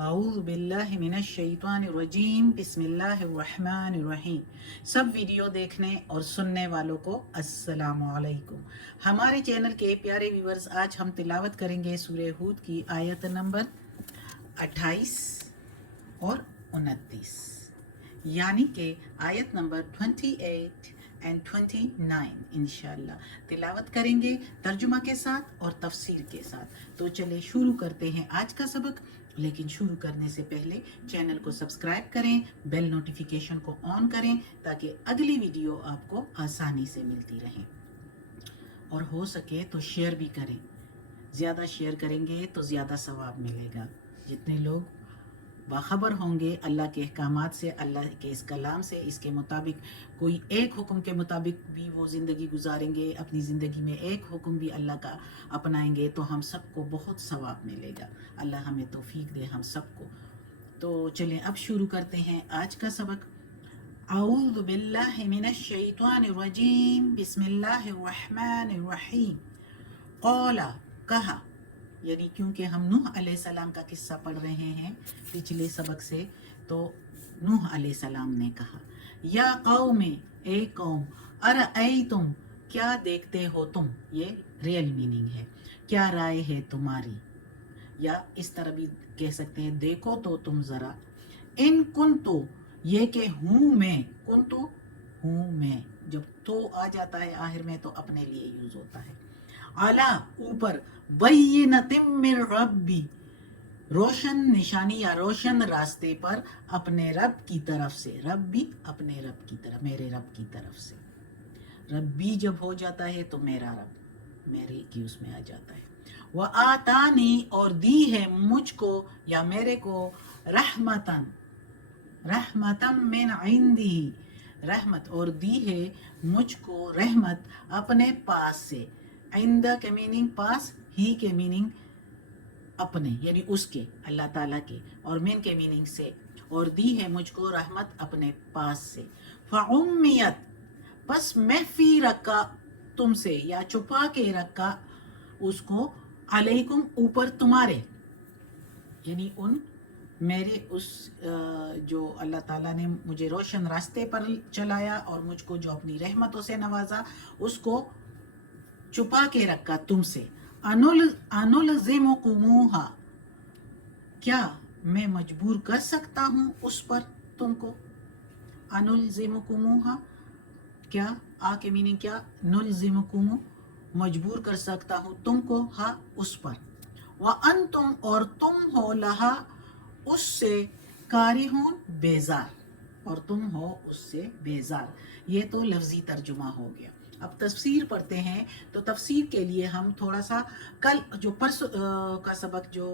اعوذ باللہ من الشیطان الرجیم بسم اللہ الرحمن الرحیم۔ سب ویڈیو دیکھنے اور سننے والوں کو السلام علیکم۔ ہمارے چینل کے پیارے ویورز، آج ہم تلاوت کریں گے سورہ ہود کی آیت نمبر 28 اور 29، یعنی کہ آیت نمبر 28 اینڈ 29 انشاءاللہ تلاوت کریں گے ترجمہ کے ساتھ اور تفسیر کے ساتھ۔ تو چلے شروع کرتے ہیں آج کا سبق، لیکن شروع کرنے سے پہلے چینل کو سبسکرائب کریں، بیل نوٹیفیکیشن کو آن کریں تاکہ اگلی ویڈیو آپ کو آسانی سے ملتی رہیں، اور ہو سکے تو شیئر بھی کریں۔ زیادہ شیئر کریں گے تو زیادہ ثواب ملے گا۔ جتنے لوگ باخبر ہوں گے اللہ کے احکامات سے، اللہ کے اس کلام سے، اس کے مطابق کوئی ایک حکم کے مطابق بھی وہ زندگی گزاریں گے، اپنی زندگی میں ایک حکم بھی اللہ کا اپنائیں گے، تو ہم سب کو بہت ثواب ملے گا۔ اللہ ہمیں توفیق دے ہم سب کو۔ تو چلیں اب شروع کرتے ہیں آج کا سبق۔ اعوذ باللہ من الشیطان الرجیم بسم اللہ الرحمن الرحیم۔ قولا، کہا، یعنی کیونکہ ہم نوح علیہ السلام کا قصہ پڑھ رہے ہیں پچھلے سبق سے، تو نوح علیہ السلام نے کہا، یا قوم، اے قوم، ارأیتم، کیا دیکھتے ہو تم، یہ ریئل میننگ ہے، کیا رائے ہے تمہاری، یا اس طرح بھی کہہ سکتے ہیں دیکھو تو تم ذرا، ان کنتو، یہ کہ ہوں میں، کنتو ہوں میں، جب تو آ جاتا ہے آخر میں تو اپنے لیے یوز ہوتا ہے، اعلیٰ اوپر، بینۃ من ربی، روشن نشانی یا روشن راستے پر اپنے رب کی طرف سے، رب بھی اپنے رب کی طرف، میرے رب کی طرف سے، ربی جب ہو جاتا ہے تو میرا رب میرے کی اس میں آ جاتا ہے، وآتانی، اور دی ہے مجھ کو یا میرے کو، رحمتن، رحمتم من عندی، رحمت، اور دی ہے مجھ کو رحمت اپنے پاس سے، عندہ کے میننگ پاس، ہی کے میننگ اپنے یعنی اس کے، اللہ تعالیٰ کے، اور من کے میننگ سے، اور دی ہے مجھ کو رحمت اپنے پاس سے، فعمیت، پس محفی رکھا تم سے یا چھپا کے رکھا اس کو، علیکم اوپر تمہارے، یعنی ان میرے اس جو اللہ تعالیٰ نے مجھے روشن راستے پر چلایا اور مجھ کو جو اپنی رحمتوں سے نوازا، اس کو چھپا کے رکھا تم سے، انلزمکموہا، کیا میں مجبور کر سکتا ہوں اس پر تم کو، انلزمکموہا، کیا، آ کے میننگ کیا، نلزمکمو، مجبور کر سکتا ہوں تم کو، ہاں اس پر، وانتم، اور تم ہو، لہا اس سے، کارہون، بیزار، اور تم ہو اس سے بیزار۔ یہ تو لفظی ترجمہ ہو گیا۔ اب تفسیر پڑھتے ہیں، تو تفسیر کے لیے ہم تھوڑا سا کل جو پرسوں کا سبق، جو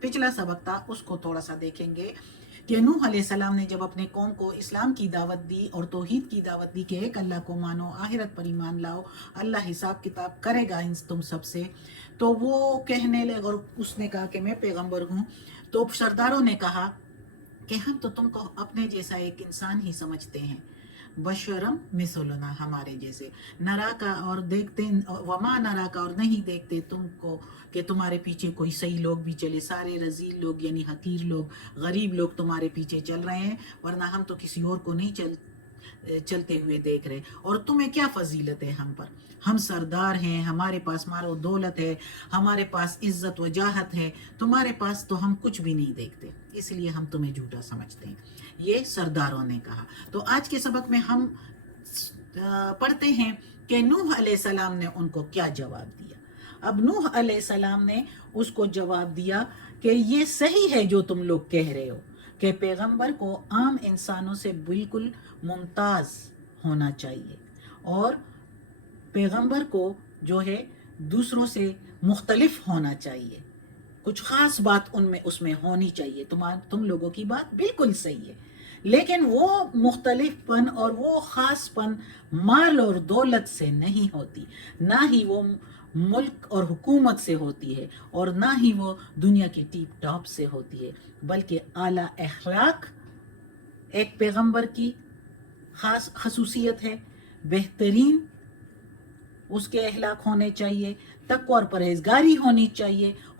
پچھلا سبق تھا، اس کو تھوڑا سا دیکھیں گے کہ نوح علیہ السلام نے جب اپنے قوم کو اسلام کی دعوت دی اور توحید کی دعوت دی کہ ایک اللہ کو مانو، آخرت پر ایمان لاؤ، اللہ حساب کتاب کرے گا ان تم سب سے، تو وہ کہنے لگے، اور اس نے کہا کہ میں پیغمبر ہوں، تو سرداروں نے کہا کہ ہم تو تم کو اپنے جیسا ایک انسان ہی سمجھتے ہیں، بشرم مثلنا، ہمارے جیسے، نرا کا، اور دیکھتے، وما نرا کا، اور نہیں دیکھتے تم کو کہ تمہارے پیچھے کوئی صحیح لوگ بھی چلے، سارے رذیل لوگ یعنی حقیر لوگ، غریب لوگ تمہارے پیچھے چل رہے ہیں، ورنہ ہم تو کسی اور کو نہیں چلتے ہوئے دیکھ رہے، اور تمہیں کیا فضیلت ہے ہم پر، ہم سردار ہیں، ہمارے پاس مال و دولت ہے، ہمارے پاس عزت و جاہت ہے، تمہارے پاس تو ہم کچھ بھی نہیں دیکھتے، اس لیے ہم تمہیں جھوٹا سمجھتے ہیں، یہ سرداروں نے کہا۔ تو آج کے سبق میں ہم پڑھتے ہیں کہ نوح علیہ السلام نے ان کو کیا جواب دیا۔ اب نوح علیہ السلام نے اس کو جواب دیا کہ یہ صحیح ہے جو تم لوگ کہہ رہے ہو کہ پیغمبر کو عام انسانوں سے بالکل ممتاز ہونا چاہیے، اور پیغمبر کو جو ہے دوسروں سے مختلف ہونا چاہیے، کچھ خاص بات اس میں ہونی چاہیے، تم لوگوں کی بات بالکل صحیح ہے، لیکن وہ مختلف پن اور وہ خاص پن مال اور دولت سے نہیں ہوتی، نہ ہی وہ ملک اور حکومت سے ہوتی ہے، اور نہ ہی وہ دنیا کے ٹیپ ٹاپ سے ہوتی ہے، بلکہ اعلیٰ اخلاق ایک پیغمبر کی خاص خصوصیت ہے، بہترین اس کے اخلاق ہونے چاہیے، تقوی اور پرہیزگاری ہونی چاہیے،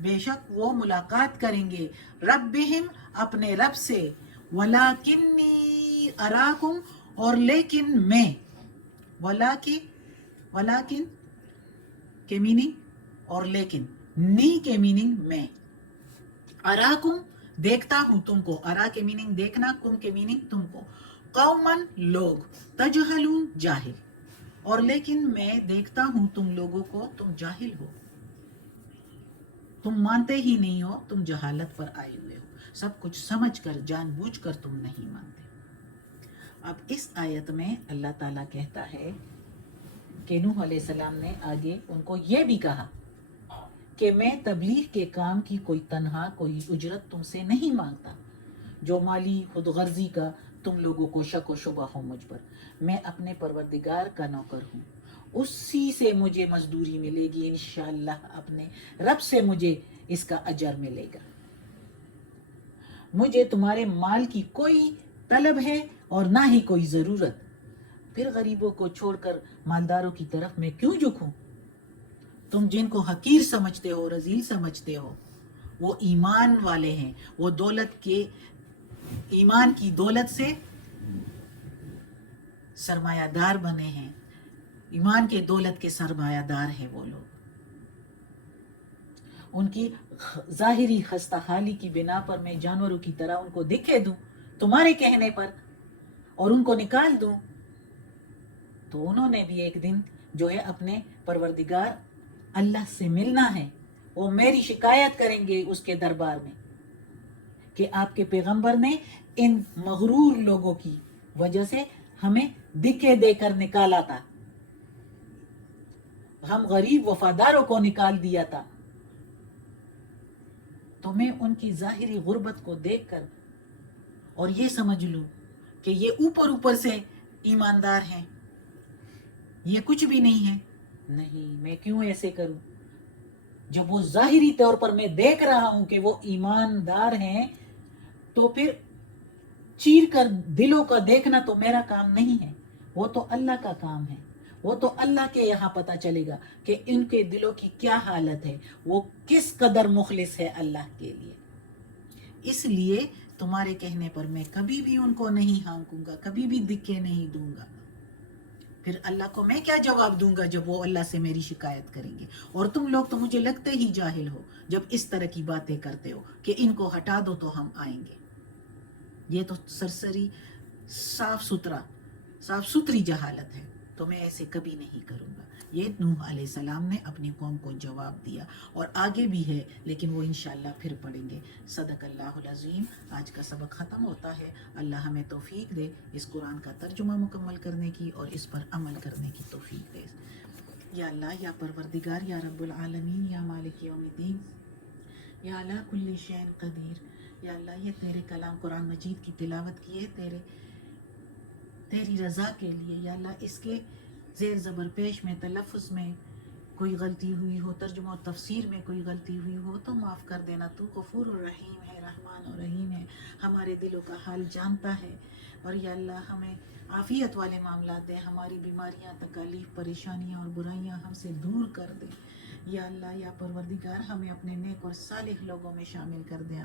بے شک وہ ملاقات کریں گے ربہم اپنے رب سے، ولاکنی اراکم اور لیکن میں، ولاکن کے میننگ اور لیکن، نی کے میننگ میں، اراکم دیکھتا ہوں تم کو، ارا کے میننگ دیکھنا، کم کے میننگ تم کو، قومن لوگ، تجہلون جاہل، اور لیکن میں دیکھتا ہوں تم لوگوں کو تم جاہل ہو، تم مانتے ہی نہیں ہو، تم جہالت پر آئے ہوئے ہو، سب کچھ سمجھ کر جان بوجھ کر تم نہیں مانتے۔ اب اس آیت میں اللہ تعالیٰ کہتا ہے کہ نوح علیہ السلام نے آگے ان کو یہ بھی کہا کہ میں تبلیغ کے کام کی کوئی تنہا کوئی اجرت تم سے نہیں مانگتا، جو مالی خود غرضی کا تم لوگوں کو شک و شبہ ہو مجھ پر، میں اپنے پروردگار کا نوکر ہوں، اسی سے مجھے مزدوری ملے گی انشاءاللہ، اپنے رب سے مجھے اس کا اجر ملے گا، مجھے تمہارے مال کی کوئی طلب ہے اور نہ ہی کوئی ضرورت، پھر غریبوں کو چھوڑ کر مالداروں کی طرف میں کیوں جھکوں؟ تم جن کو حقیر سمجھتے ہو، رذیل سمجھتے ہو، وہ ایمان والے ہیں، وہ دولت کے، ایمان کی دولت سے سرمایہ دار بنے ہیں، ایمان کے دولت کے سرمایہ دار ہیں وہ لوگ۔ ان کی ظاہری خستہ حالی کی بنا پر میں جانوروں کی طرح ان کو دکھے دوں تمہارے کہنے پر اور ان کو نکال دوں، تو انہوں نے بھی ایک دن جو ہے اپنے پروردگار اللہ سے ملنا ہے، وہ میری شکایت کریں گے اس کے دربار میں کہ آپ کے پیغمبر نے ان مغرور لوگوں کی وجہ سے ہمیں دکھے دے کر نکالا تھا، ہم غریب وفاداروں کو نکال دیا تھا، تو میں ان کی ظاہری غربت کو دیکھ کر اور یہ سمجھ لوں کہ یہ اوپر سے ایماندار ہیں، یہ کچھ بھی نہیں ہے، نہیں، میں کیوں ایسے کروں؟ جب وہ ظاہری طور پر میں دیکھ رہا ہوں کہ وہ ایماندار ہیں، تو پھر چیر کر دلوں کا دیکھنا تو میرا کام نہیں ہے، وہ تو اللہ کا کام ہے، وہ تو اللہ کے یہاں پتہ چلے گا کہ ان کے دلوں کی کیا حالت ہے، وہ کس قدر مخلص ہے اللہ کے لیے۔ اس لیے تمہارے کہنے پر میں کبھی بھی ان کو نہیں ہانکوں گا، کبھی بھی دکھے نہیں دوں گا، پھر اللہ کو میں کیا جواب دوں گا جب وہ اللہ سے میری شکایت کریں گے؟ اور تم لوگ تو مجھے لگتے ہی جاہل ہو جب اس طرح کی باتیں کرتے ہو کہ ان کو ہٹا دو تو ہم آئیں گے۔ یہ تو سرسری صاف ستھری جہالت ہے، تو میں ایسے کبھی نہیں کروں گا۔ یہ نوح علیہ السلام نے اپنی قوم کو جواب دیا، اور آگے بھی ہے لیکن وہ انشاءاللہ پھر پڑھیں گے۔ صدق اللہ العظیم۔ آج کا سبق ختم ہوتا ہے، اللہ ہمیں توفیق دے اس قرآن کا ترجمہ مکمل کرنے کی اور اس پر عمل کرنے کی توفیق دے۔ یا اللہ، یا پروردگار، یا رب العالمین، یا مالک یوم الدین، یا اللہ کل شیء قدیر، یا اللہ یہ تیرے کلام قرآن مجید کی تلاوت کی ہے تیری رضا کے لیے، یا اللہ اس کے زیر زبر پیش میں، تلفظ میں کوئی غلطی ہوئی ہو، ترجمہ و تفسیر میں کوئی غلطی ہوئی ہو تو معاف کر دینا، تو غفور الرحیم ہے، رحمان الرحیم ہے، ہمارے دلوں کا حال جانتا ہے، اور یا اللہ ہمیں عافیت والے معاملات دے، ہماری بیماریاں، تکالیف، پریشانیاں اور برائیاں ہم سے دور کر دے، یا اللہ، یا پروردگار ہمیں اپنے نیک اور صالح لوگوں میں شامل کر دے۔